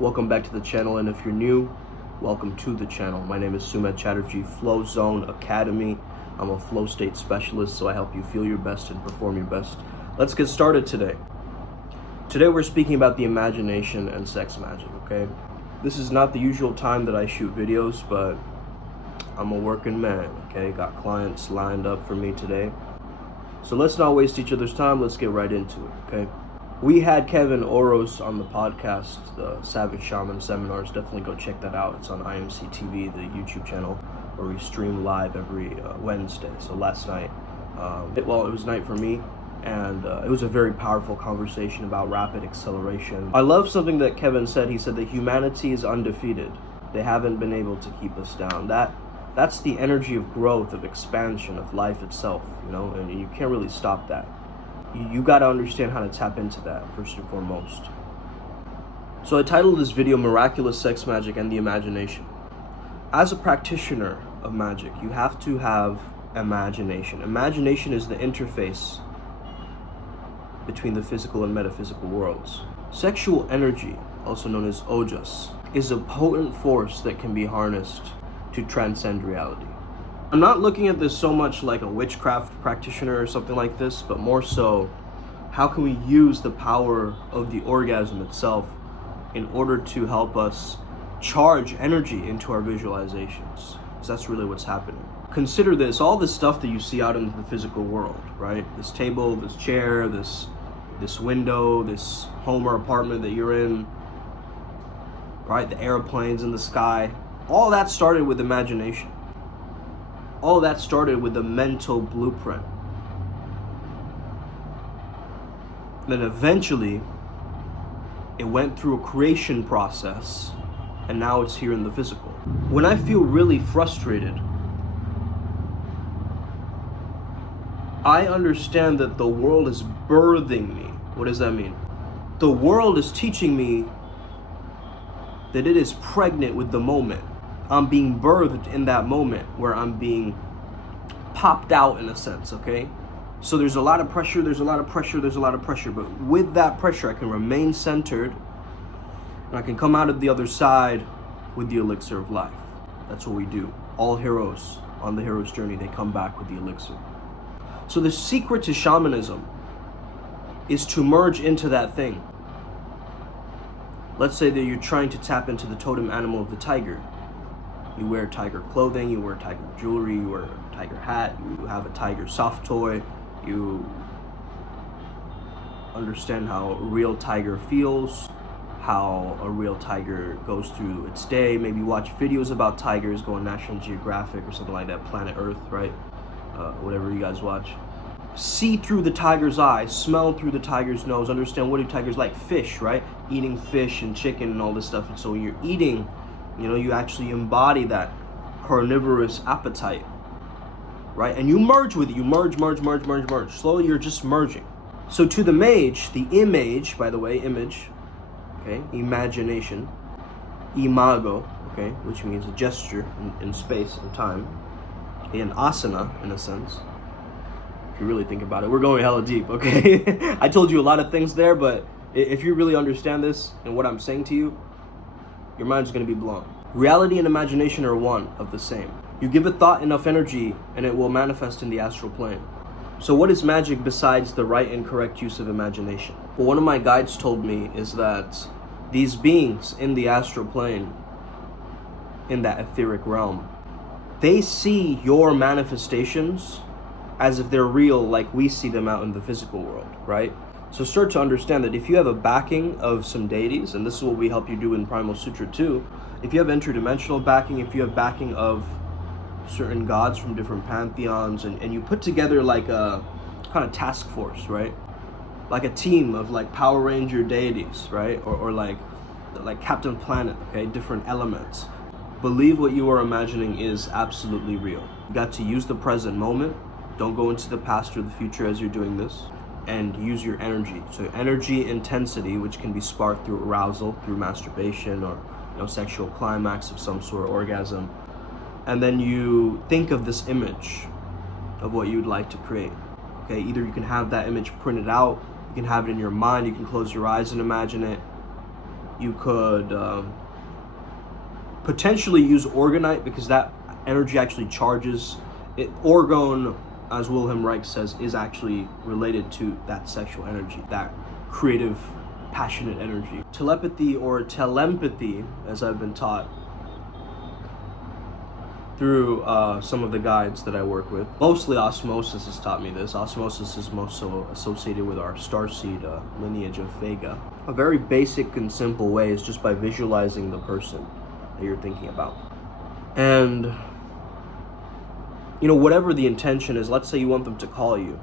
Welcome back to the channel, and if you're new, welcome to the channel. My name is Sumedh Chatterjee, Flow Zone Academy. I'm a flow state specialist, so I help you feel your best and perform your best. Let's get started today. Today we're speaking about the imagination and sex magic, okay? This is not the usual time that I shoot videos, but I'm a working man, okay? Got clients lined up for me today. So let's not waste each other's time, let's get right into it, okay? We had Kevin Oros on the podcast, the Savage Shaman Seminars. Definitely go check that out. It's on IMC TV, the YouTube channel, where we stream live every Wednesday. So last night, it was night for me, and it was a very powerful conversation about rapid acceleration. I love something that Kevin said. He said that humanity is undefeated. They haven't been able to keep us down. That's the energy of growth, of expansion, of life itself, you know, and you can't really stop that. You got to understand how to tap into that first and foremost. So I titled this video Miraculous Sex Magic and the Imagination. As a practitioner of magic, you have to have imagination. Imagination is the interface between the physical and metaphysical worlds. Sexual energy, also known as ojas, is a potent force that can be harnessed to transcend reality. I'm not looking at this so much like a witchcraft practitioner or something like this, but more so, how can we use the power of the orgasm itself in order to help us charge energy into our visualizations? Because that's really what's happening. Consider this, all this stuff that you see out in the physical world, right? This table, this chair, this window, this home or apartment that you're in, right? The airplanes in the sky, all that started with imagination. All that started with a mental blueprint. Then eventually, it went through a creation process, and now it's here in the physical. When I feel really frustrated, I understand that the world is birthing me. What does that mean? The world is teaching me that it is pregnant with the moment. I'm being birthed in that moment where I'm being popped out in a sense, okay? So there's a lot of pressure, but with that pressure, I can remain centered and I can come out of the other side with the elixir of life. That's what we do. All heroes on the hero's journey, they come back with the elixir. So the secret to shamanism is to merge into that thing. Let's say that you're trying to tap into the totem animal of the tiger. You wear tiger clothing, you wear tiger jewelry, you wear a tiger hat, you have a tiger soft toy, you understand how a real tiger feels, how a real tiger goes through its day, maybe watch videos about tigers, go on National Geographic or something like that, Planet Earth, right? Whatever you guys watch. See through the tiger's eyes, smell through the tiger's nose, understand what do tigers like? Fish, right? Eating fish and chicken and all this stuff. And so when you're eating, you know, you actually embody that carnivorous appetite, right? And you merge with it. You merge. Slowly, you're just merging. So to the mage, the image, by the way, image, okay, imagination, imago, okay, which means a gesture in space and time, an asana, in a sense. If you really think about it, we're going hella deep, okay? I told you a lot of things there, but if you really understand this and what I'm saying to you, your mind's going to be blown. Reality and imagination are one of the same. You give a thought enough energy and it will manifest in the astral plane. So what is magic besides the right and correct use of imagination? Well, one of my guides told me is that these beings in the astral plane, in that etheric realm, they see your manifestations as if they're real, like we see them out in the physical world, right? So start to understand that if you have a backing of some deities, and this is what we help you do in Primal Sutra too, if you have interdimensional backing, if you have backing of certain gods from different pantheons, and you put together like a kind of task force, right? Like a team of like Power Ranger deities, right? Or like Captain Planet, okay? Different elements. Believe what you are imagining is absolutely real. You got to use the present moment. Don't go into the past or the future as you're doing this. And use your energy. So energy intensity, which can be sparked through arousal, through masturbation, or sexual climax of some sort, orgasm. And then you think of this image of what you'd like to create. Okay, either you can have that image printed out, you can have it in your mind, you can close your eyes and imagine it, You could potentially use orgonite, because that energy actually charges. Orgone, as Wilhelm Reich says, is actually related to that sexual energy, that creative, passionate energy. Telepathy, or telempathy, as I've been taught through some of the guides that I work with. Mostly osmosis has taught me this. Osmosis is most so associated with our starseed lineage of Vega. A very basic and simple way is just by visualizing the person that you're thinking about. And, you know, whatever the intention is, let's say you want them to call you.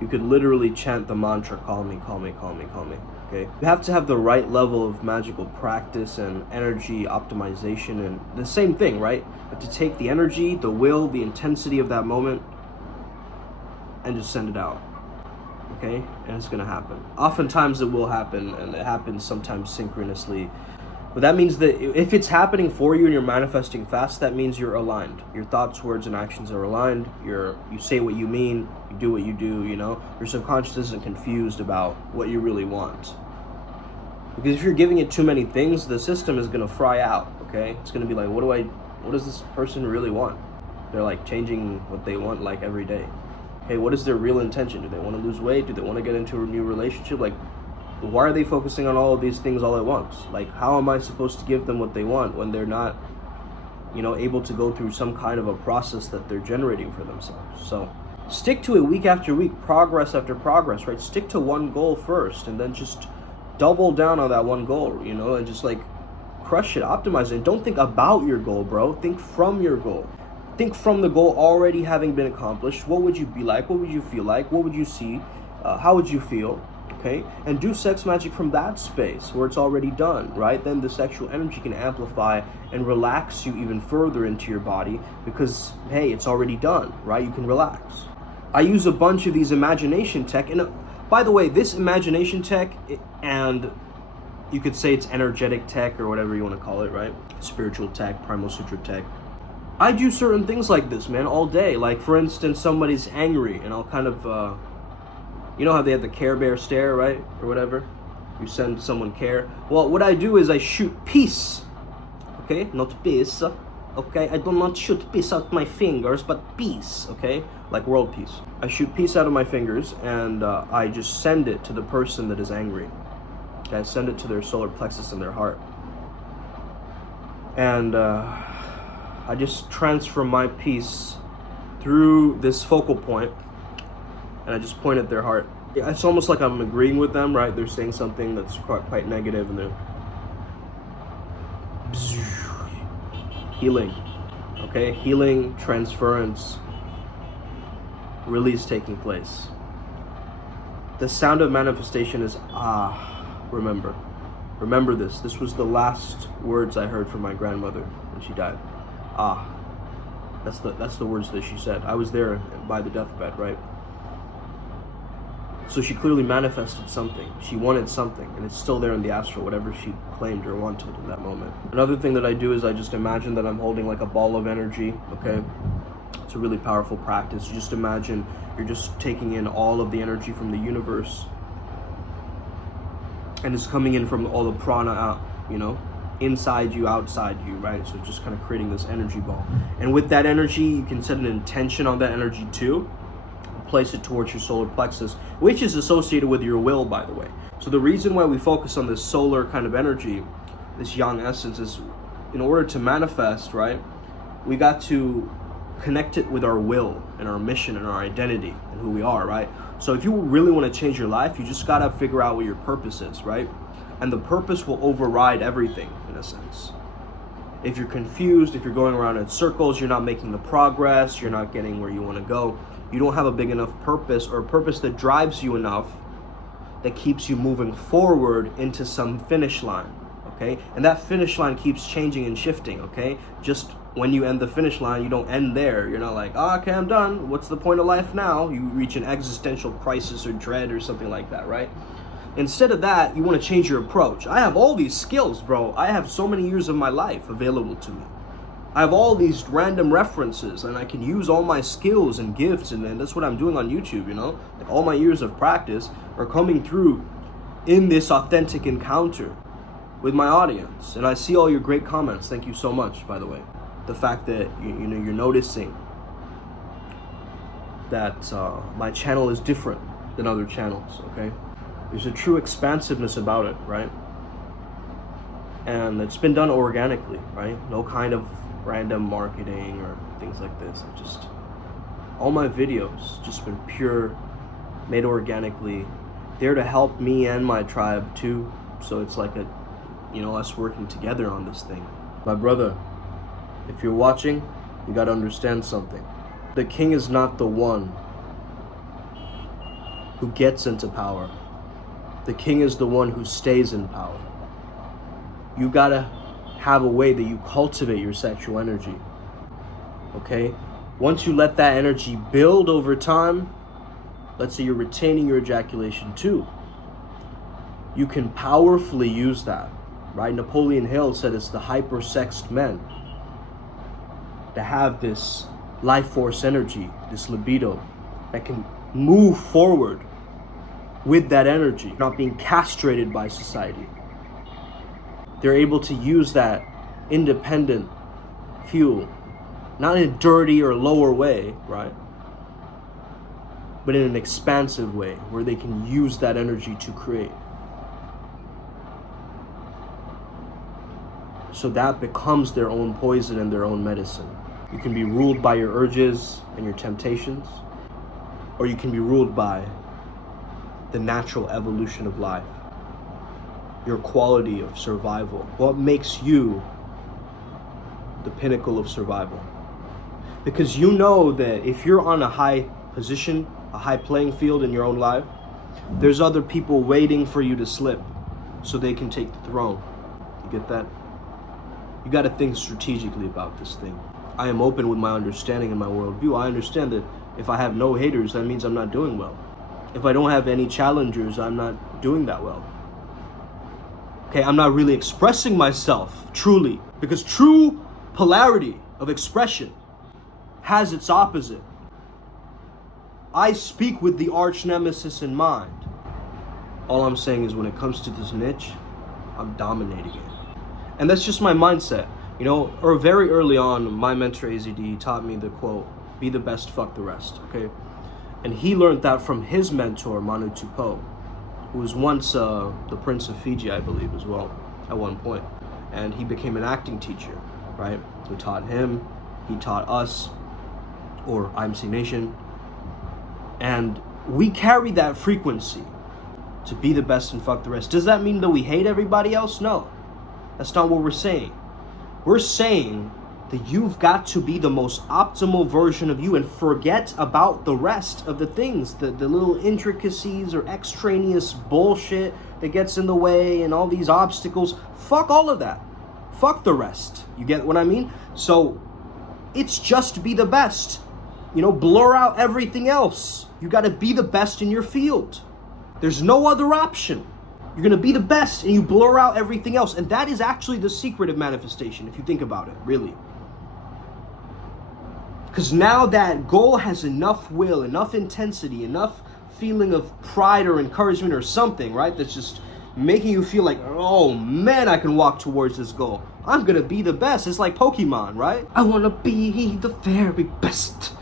You could literally chant the mantra, call me, call me, call me, call me. Okay? You have to have the right level of magical practice and energy optimization, and the same thing, right? But to take the energy, the will, the intensity of that moment, and just send it out. Okay? And it's gonna happen. Oftentimes it will happen, and it happens sometimes synchronously. But that means that if it's happening for you and you're manifesting fast, that means you're aligned. Your thoughts, words, and actions are aligned. You say what you mean, you do what you do, you know? Your subconscious isn't confused about what you really want. Because if you're giving it too many things, the system is gonna fry out, okay? It's gonna be like, what does this person really want? They're like changing what they want like every day. Hey, what is their real intention? Do they want to lose weight? Do they want to get into a new relationship? Like, why are they focusing on all of these things all at once? Like, how am I supposed to give them what they want when they're not, you know, able to go through some kind of a process that they're generating for themselves? So stick to it week after week, progress after progress, right? Stick to one goal first, and then just double down on that one goal, you know, and just like crush it, optimize it. Don't think about your goal, bro. Think from your goal. Think from the goal already having been accomplished. What would you be like? What would you feel like? What would you see? How would you feel? Okay, and do sex magic from that space where it's already done, right? Then the sexual energy can amplify and relax you even further into your body because, hey, it's already done, right? You can relax. I use a bunch of these imagination tech, and by the way, this imagination tech, and you could say it's energetic tech or whatever you want to call it, right? Spiritual tech, Primal Sutra tech. I do certain things like this, man, all day. Like, for instance, somebody's angry, and I'll kind of, you know how they have the Care Bear stare, right? Or whatever. You send someone care. Well, what I do is I shoot peace. Okay? Not peace. Okay? I do not shoot peace out my fingers, but peace. Okay? Like world peace. I shoot peace out of my fingers, and I just send it to the person that is angry. Okay? I send it to their solar plexus in their heart. And I just transfer my peace through this focal point, and I just point at their heart. It's almost like I'm agreeing with them, right? They're saying something that's quite negative, and they're healing. Okay, healing, transference, release taking place. The sound of manifestation is remember. Remember this. This was the last words I heard from my grandmother when she died. That's the words that she said. I was there by the deathbed, right? So she clearly manifested something. She wanted something, and it's still there in the astral, whatever she claimed or wanted in that moment. Another thing that I do is I just imagine that I'm holding like a ball of energy, okay? It's a really powerful practice. You just imagine you're just taking in all of the energy from the universe, and it's coming in from all the prana out, you know? Inside you, outside you, right? So just kind of creating this energy ball. And with that energy, you can set an intention on that energy too. Place it towards your solar plexus, which is associated with your will, by the way. So the reason why we focus on this solar kind of energy, this yang essence, is in order to manifest, right? We got to connect it with our will and our mission and our identity and who we are, right? So if you really want to change your life, you just got to figure out what your purpose is, right? And the purpose will override everything, in a sense. If you're confused, if you're going around in circles, you're not making the progress, you're not getting where you want to go, you don't have a big enough purpose, or a purpose that drives you enough that keeps you moving forward into some finish line, okay? And that finish line keeps changing and shifting, okay? Just when you end the finish line, you don't end there. You're not like, okay, I'm done. What's the point of life now? You reach an existential crisis or dread or something like that, right? Instead of that, you want to change your approach. I have all these skills, bro. I have so many years of my life available to me. I have all these random references, and I can use all my skills and gifts, and that's what I'm doing on YouTube, you know? Like, all my years of practice are coming through in this authentic encounter with my audience. And I see all your great comments. Thank you so much, by the way. The fact that you're noticing that my channel is different than other channels, okay? There's a true expansiveness about it, right? And it's been done organically, right? No kind of random marketing or things like this. All my videos just been pure, made organically, there to help me and my tribe too. So it's like us working together on this thing. My brother, if you're watching, you gotta understand something. The king is not the one who gets into power. The king is the one who stays in power. You gotta have a way that you cultivate your sexual energy, okay? Once you let that energy build over time, let's say you're retaining your ejaculation too, you can powerfully use that, right? Napoleon Hill said it's the hypersexed men to have this life force energy, this libido that can move forward with that energy, not being castrated by society. They're able to use that independent fuel, not in a dirty or lower way, right? But in an expansive way where they can use that energy to create. So that becomes their own poison and their own medicine. You can be ruled by your urges and your temptations, or you can be ruled by the natural evolution of life, your quality of survival. What makes you the pinnacle of survival? Because you know that if you're on a high position, a high playing field in your own life, there's other people waiting for you to slip so they can take the throne. You get that? You got to think strategically about this thing. I am open with my understanding and my worldview. I understand that if I have no haters, that means I'm not doing well. If I don't have any challengers, I'm not doing that well. Okay, I'm not really expressing myself truly, because true polarity of expression has its opposite. I speak with the arch nemesis in mind. All I'm saying is when it comes to this niche, I'm dominating it. And that's just my mindset. Or very early on, my mentor AZD taught me the quote, be the best, fuck the rest, okay? And he learned that from his mentor, Manu Tupou, who was once the Prince of Fiji, I believe, as well, at one point. And he became an acting teacher, right? We taught him, he taught us, or IMC Nation. And we carry that frequency to be the best and fuck the rest. Does that mean that we hate everybody else? No, that's not what we're saying. We're saying that you've got to be the most optimal version of you and forget about the rest of the things, the little intricacies or extraneous bullshit that gets in the way and all these obstacles. Fuck all of that. Fuck the rest. You get what I mean? So it's just be the best. Blur out everything else. You got to be the best in your field. There's no other option. You're going to be the best and you blur out everything else. And that is actually the secret of manifestation, if you think about it, really. Because now that goal has enough will, enough intensity, enough feeling of pride or encouragement or something, right? That's just making you feel like, oh man, I can walk towards this goal. I'm going to be the best. It's like Pokemon, right? I want to be the very best.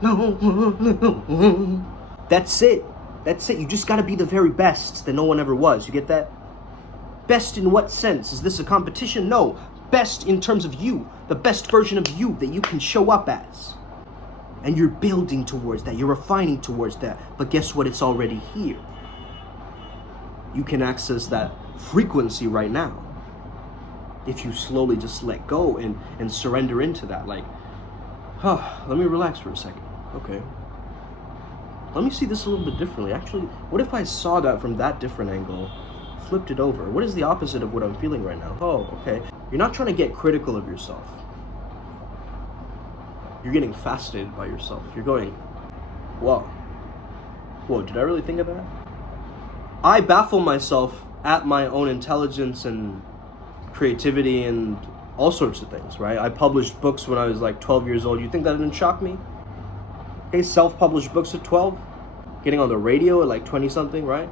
No. That's it. That's it. You just got to be the very best that no one ever was. You get that? Best in what sense? Is this a competition? No. Best in terms of you. The best version of you that you can show up as. And you're building towards that. You're refining towards that. But guess what? It's already here. You can access that frequency right now. If you slowly just let go and surrender into that. Like, let me relax for a second. Okay. Let me see this a little bit differently. Actually, what if I saw that from that different angle, flipped it over? What is the opposite of what I'm feeling right now? Oh, okay. You're not trying to get critical of yourself. You're getting fascinated by yourself. You're going, whoa, did I really think of that? I baffle myself at my own intelligence and creativity and all sorts of things, right? I published books when I was like 12 years old. You think that didn't shock me? Okay, self-published books at 12, getting on the radio at like 20 something, right?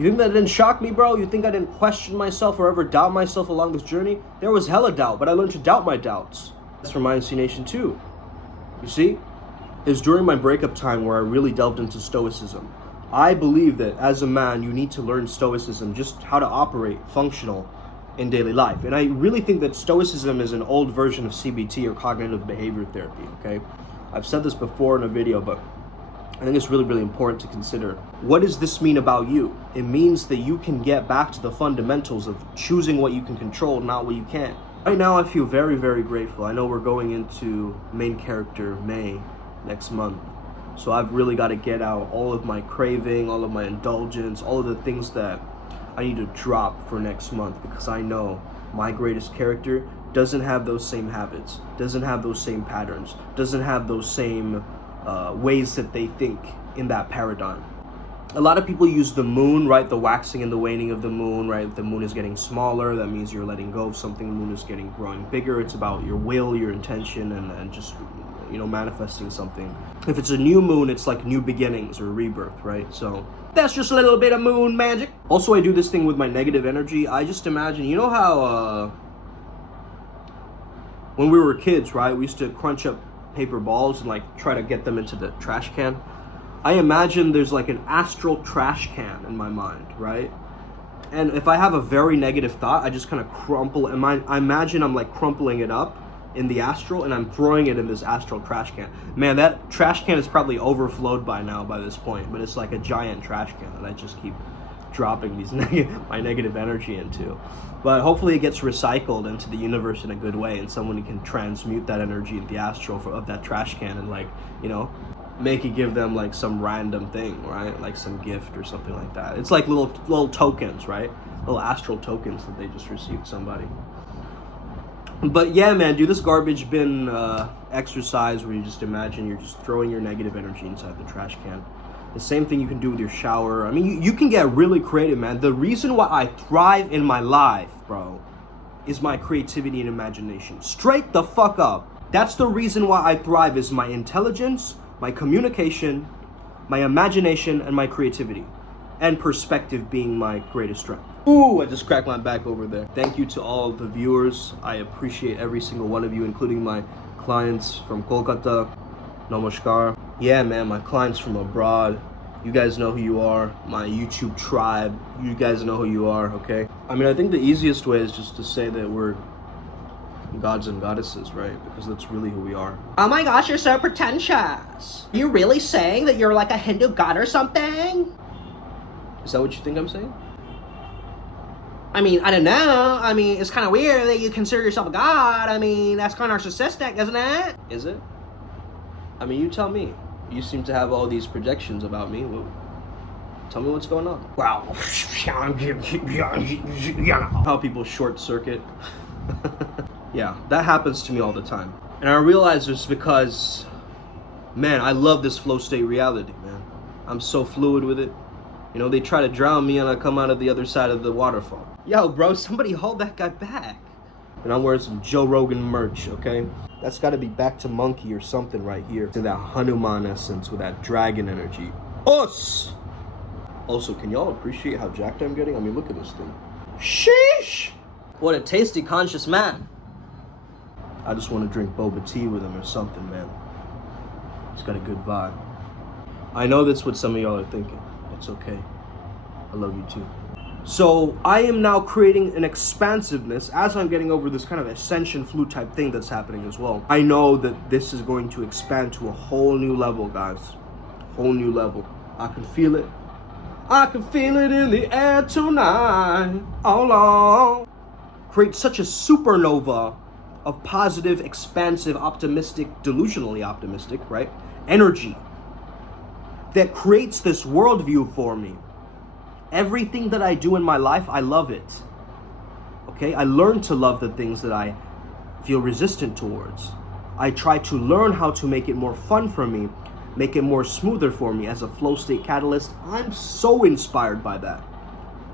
You think that didn't shock me, bro? You think I didn't question myself or ever doubt myself along this journey? There was hella doubt, but I learned to doubt my doubts. That's for Mindset Nation too. You see? It's during my breakup time where I really delved into stoicism. I believe that as a man, you need to learn stoicism, just how to operate functional in daily life. And I really think that stoicism is an old version of CBT, or cognitive behavior therapy, okay? I've said this before in a video, but I think it's really, really important to consider. What does this mean about you? It means that you can get back to the fundamentals of choosing what you can control, not what you can't. Right now, I feel very, very grateful. I know we're going into main character May next month. So I've really got to get out all of my craving, all of my indulgence, all of the things that I need to drop for next month, because I know my greatest character doesn't have those same habits, doesn't have those same patterns, doesn't have those same ways that they think in that paradigm. A lot of people use the moon, right? The waxing and the waning of the moon, right? The moon is getting smaller. That means you're letting go of something. The moon is growing bigger. It's about your will, your intention, and just, you know, manifesting something. If it's a new moon, it's like new beginnings or rebirth, right? So that's just a little bit of moon magic. Also, I do this thing with my negative energy. I just imagine, you know how when we were kids, right? We used to crunch up paper balls and like try to get them into the trash can. I imagine there's like an astral trash can in my mind, right? And if I have a very negative thought, I just kind of crumple, and I imagine I'm like crumpling it up in the astral, and I'm throwing it in this astral trash can. Man, that trash can is probably overflowed by now by this point, but it's like a giant trash can that I just keep dropping these my negative energy into. But hopefully it gets recycled into the universe in a good way, and someone can transmute that energy in the astral of that trash can and, like, you know, make it give them like some random thing, right? Like some gift or something like that. It's like little tokens, right? Little astral tokens that they just received somebody. But yeah, man, do this garbage bin exercise where you just imagine you're just throwing your negative energy inside the trash can. The same thing you can do with your shower. I mean, you can get really creative, man. The reason why I thrive in my life, bro, is my creativity and imagination. Straight the fuck up. That's the reason why I thrive, is my intelligence, my communication, my imagination, and my creativity. And perspective being my greatest strength. Ooh, I just cracked my back over there. Thank you to all the viewers. I appreciate every single one of you, including my clients from Kolkata. Namaskar. Yeah, man, my clients from abroad. You guys know who you are. My YouTube tribe. You guys know who you are, okay? I mean, I think the easiest way is just to say that we're gods and goddesses, right? Because that's really who we are. Oh my gosh, you're so pretentious. You really saying that you're like a Hindu god or something? Is that what you think I'm saying? I mean, I don't know. I mean, it's kind of weird that you consider yourself a god. I mean, that's kind of narcissistic, isn't it? Is it? I mean, you tell me. You seem to have all these projections about me. Well, tell me what's going on. Well, how people short circuit. Yeah, that happens to me all the time. And I realize it's because, man, I love this flow state reality, man. I'm so fluid with it. You know, they try to drown me and I come out of the other side of the waterfall. Yo, bro, somebody hold that guy back. And I'm wearing some Joe Rogan merch, okay? That's got to be back to monkey or something right here. To that Hanuman essence with that dragon energy. Us! Also, can y'all appreciate how jacked I'm getting? I mean, look at this thing. Sheesh! what a tasty, conscious man. I just want to drink boba tea with him or something, man. It's got a good vibe. I know that's what some of y'all are thinking. It's okay. I love you too. So I am now creating an expansiveness as I'm getting over this kind of ascension flu type thing that's happening as well. I know that this is going to expand to a whole new level, guys. Whole new level. I can feel it. I can feel it in the air tonight. All along. Create such a supernova of positive, expansive, optimistic, delusionally optimistic, right? Energy that creates this worldview for me. Everything that I do in my life, I love it. Okay? I learn to love the things that I feel resistant towards. I try to learn how to make it more fun for me, make it more smoother for me as a flow state catalyst. I'm so inspired by that.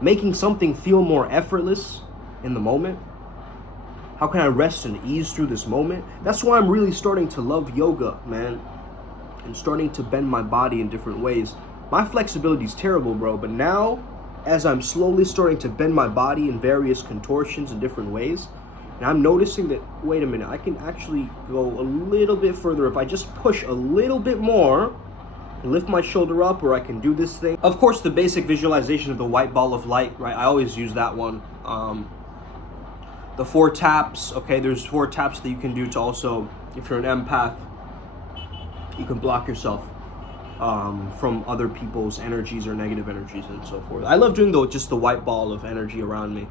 Making something feel more effortless in the moment. How can I rest and ease through this moment? That's why I'm really starting to love yoga, man. And starting to bend my body in different ways. My flexibility is terrible, bro, but now as I'm slowly starting to bend my body in various contortions in different ways, and I'm noticing that, wait a minute, I can actually go a little bit further if I just push a little bit more, lift my shoulder up, or I can do this thing. Of course, the basic visualization of the white ball of light, right? I always use that one. The 4 taps, okay, there's 4 taps that you can do to also, if you're an empath, you can block yourself from other people's energies or negative energies and so forth. I love doing just the white ball of energy around me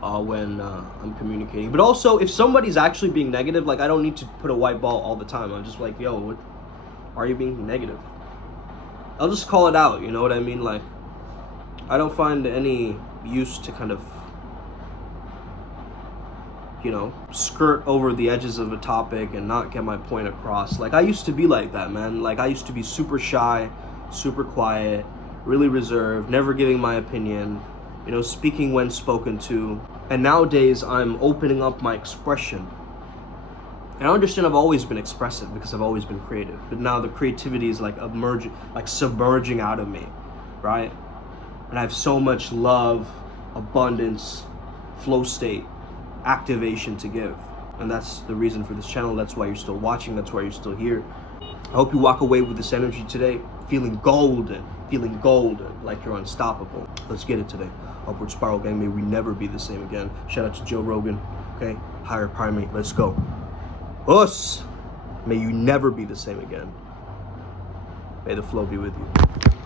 when I'm communicating. But also, if somebody's actually being negative, like, I don't need to put a white ball all the time. I'm just like, yo, what, are you being negative? I'll just call it out, you know what I mean? Like, I don't find any use to kind of, you know, skirt over the edges of a topic and not get my point across. Like, I used to be like that, man. Like, I used to be super shy, super quiet, really reserved, never giving my opinion, you know, speaking when spoken to. And nowadays, I'm opening up my expression. And I understand I've always been expressive because I've always been creative. But now the creativity is like submerging out of me, right? And I have so much love, abundance, flow state, activation to give. And that's the reason for this channel. That's why you're still watching. That's why you're still here. I hope you walk away with this energy today, feeling golden, like you're unstoppable. Let's get it today. Upward Spiral Gang, may we never be the same again. Shout out to Joe Rogan, okay? Higher Primate, let's go. Us! May you never be the same again. May the flow be with you.